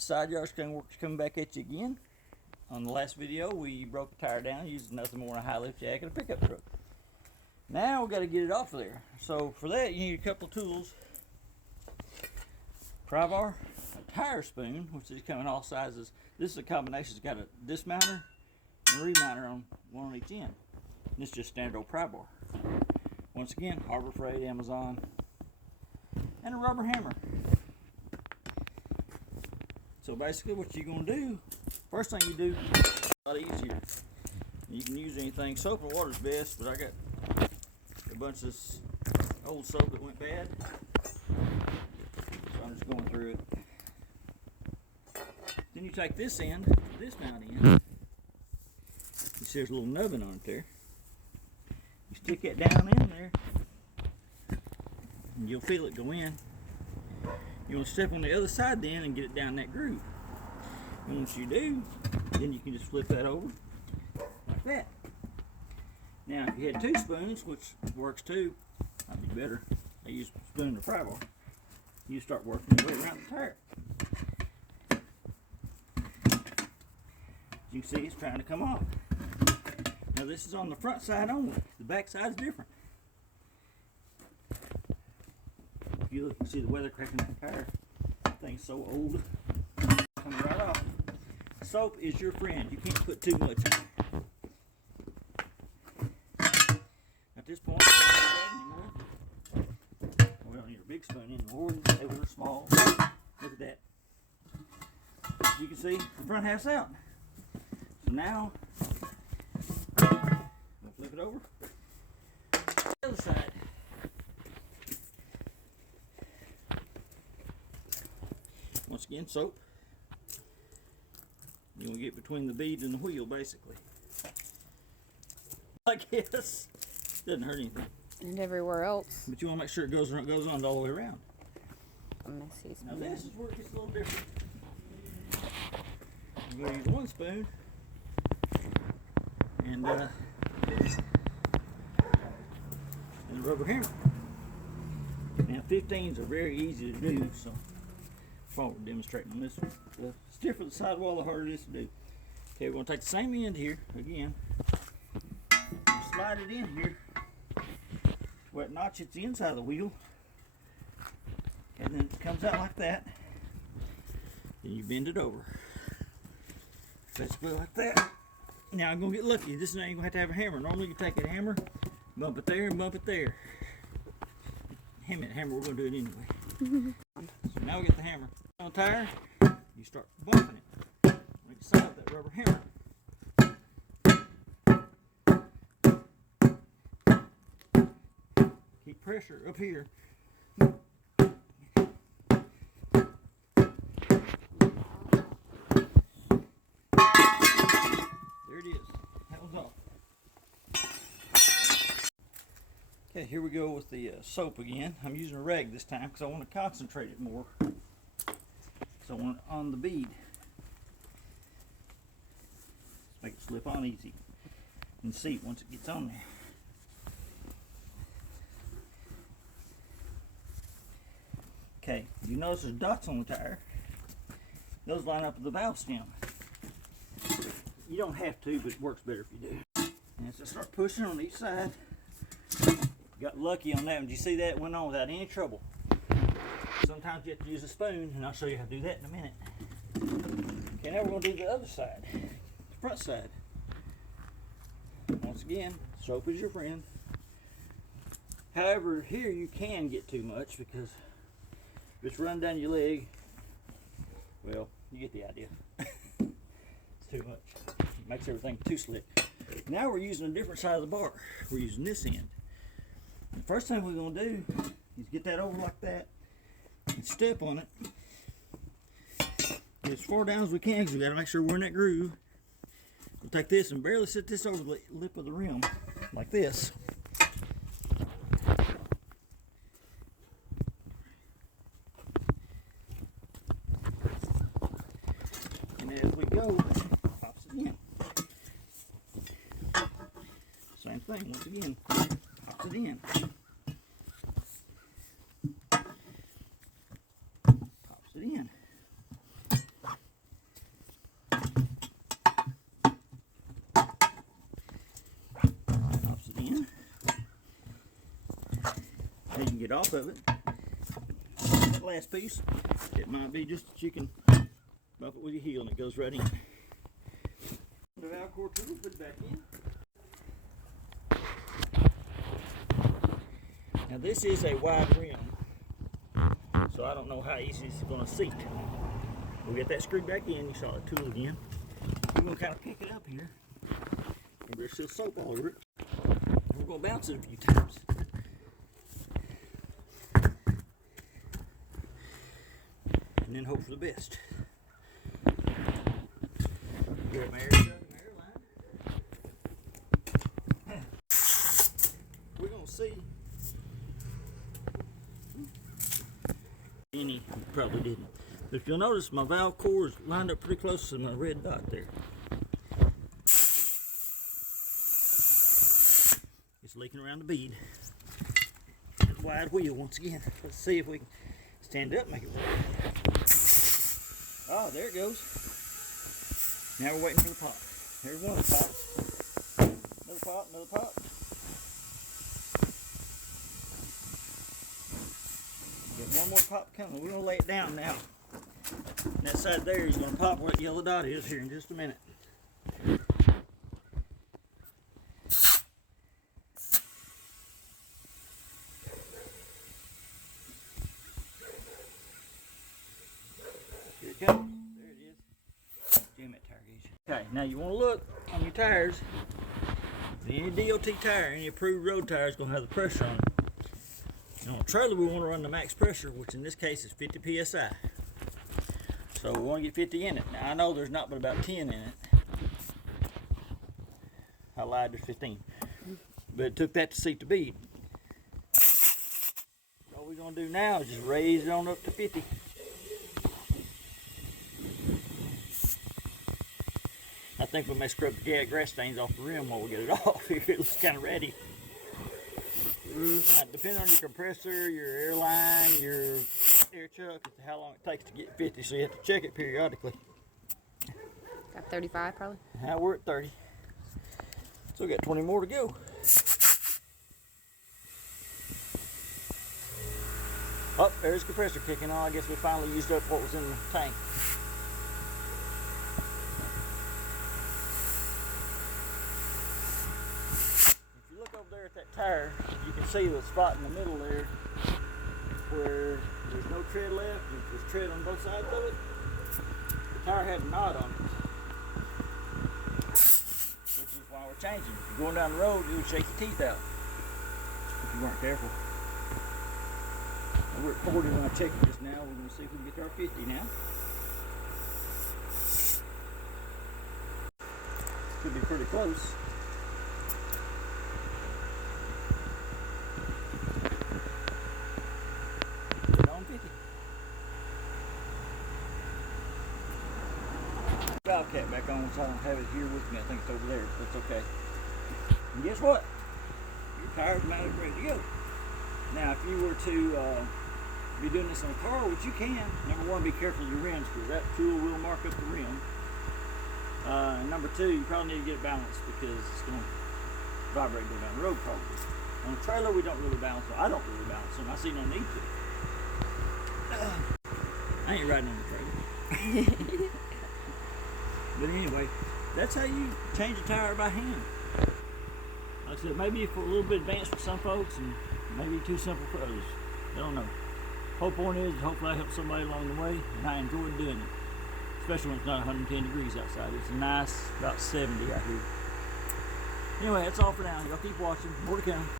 side yards coming back at you again. On the last video, we broke the tire down using nothing more than a high lift jack and a pickup truck. Now we got to get it off of there. So for that, you need a couple of tools. Pry bar, a tire spoon, which is coming all sizes. This is a combination. It's got a dismounter and a remounter on one on each end. This is just standard old pry bar. Once again, Harbor Freight, Amazon, and a rubber hammer. So basically what you're going to do, first thing you do, a lot easier. You can use anything. Soap and water is best, but I got a bunch of this old soap that went bad. So I'm just going through it. Then you take this end, this mount end. You see there's a little nubbin on it there. You stick that down in there, and you'll feel it go in. You want to step on the other side then and get it down that groove. And once you do, then you can just flip that over like that. Now, if you had two spoons, which works too, might be better. I use a spoon and a pry bar. You start working your way around the tire. As you can see, it's trying to come off. Now, this is on the front side only. The back side is different. If you look, you see the weather cracking that tire. That thing's so old. Coming right off. Soap is your friend. You can't put too much in. At this point, we don't need a big spoon anymore. They were small. Look at that. As you can see, the front half's out. So now, I'm going to flip it over. The other side. Once again, soap. You want to get between the bead and the wheel, basically. I guess. Doesn't hurt anything. And everywhere else. But you want to make sure it goes on all the way around. I'm gonna see now this is where it gets a little different. I'm going to use one spoon. And a rubber hammer. Now 15s are very easy to do, so I'll demonstrate on this one. The stiffer the sidewall, the harder it is to do. Okay, we're going to take the same end here again. Slide it in here where it notches the inside of the wheel, and then it comes out like that. Then you bend it over, basically like that. Now I'm going to get lucky. This is now you're going to have a hammer. Normally you take a hammer, bump it there, and bump it there. Hammer, we're going to do it anyway. So now we get the hammer on the tire. You start bumping it on each side of that rubber hammer. Keep pressure up here. There it is. That one's off. Okay, here we go with the soap again. I'm using a rag this time because I want to concentrate it more. So I want it on the bead. Let's make it slip on easy. And see it once it gets on there. Okay, you notice there's dots on the tire. Those line up with the valve stem. You don't have to, but it works better if you do. And so start pushing on each side. Got lucky on that one. Did you see that? It went on without any trouble. Sometimes you have to use a spoon, and I'll show you how to do that in a minute. Okay, now we're going to do the other side, the front side. Once again, soap is your friend. However, here you can get too much because if it's running down your leg, well, you get the idea. It's too much. It makes everything too slick. Now we're using a different side of the bar. We're using this end. The first thing we're going to do is get that over like that and step on it. Get as far down as we can because we got to make sure we're in that groove. We'll take this and barely set this over the lip of the rim like this. And as we go, it pops it in. Same thing, once again, pops it in. Pops it in. get off of it. That last piece, it might be just that you can bump it with your heel and it goes right in. The valve core tool, put it back in. Now this is a wide rim, so I don't know how easy it's going to seat. We'll get that screwed back in. You saw the tool again. We're going to kind of pick it up here. And there's still soap all over it. We're going to bounce it a few times. And then hope for the best. Get my air shut and air line. We're going to see. Any probably didn't. But if you'll notice, my valve core is lined up pretty close to my red dot there. It's leaking around the bead. Wide wheel once again. Let's see if we can stand up and make it work. Oh, there it goes. Now we're waiting for the pop. Here's one of the pops. Another pop, another pop. Get one more pop coming. We're going to lay it down now. And that side there is going to pop where that yellow dot is here in just a minute. Here it comes. There it is. Jam that tire gauge. Okay, now you want to look on your tires. Any DOT tire, any approved road tire is going to have the pressure on it. On a trailer, we want to run the max pressure, which in this case is 50 psi. So we want to get 50 in it. Now I know there's not but about 10 in it. I lied, there's 15. But it took that to seat the bead. All we're going to do now is just raise it on up to 50. I think we may scrub the grass stains off the rim while we get it off here. It looks kind of ratty. Depending on your compressor, your airline, your air chuck, it's how long it takes to get 50, so you have to check it periodically. Got 35 probably. Now we're at 30. So we got 20 more to go. Oh, there's the compressor kicking on. I guess we finally used up what was in the tank. At that tire, you can see the spot in the middle there where there's no tread left and there's tread on both sides of it. The tire had a knot on it, which is why we're changing. If you're going down the road, you would shake your teeth out if you weren't careful. We're at 40 when I checked it just now. We're going to see if we can get to our 50 now. Should be pretty close. Valve cap back on, so I don't have it here with me. I think it's over there, but that's okay. And guess what? Your tire's mounted ready to go. Now, if you were to be doing this on a car, which you can, number one, be careful of your rims, because that tool will mark up the rim. And number two, you probably need to get it balanced because it's going to vibrate going down the road probably. On a trailer, we don't really balance them. I don't really balance them. I see no need to. I ain't riding on the trailer. But anyway, that's how you change a tire by hand. Like I said, maybe for a little bit advanced for some folks and maybe too simple for others. I don't know. Whole point is, hopefully I help somebody along the way, and I enjoy doing it. Especially when it's not 110 degrees outside. It's nice, about 70 out here. Anyway, that's all for now. Y'all keep watching. More to come.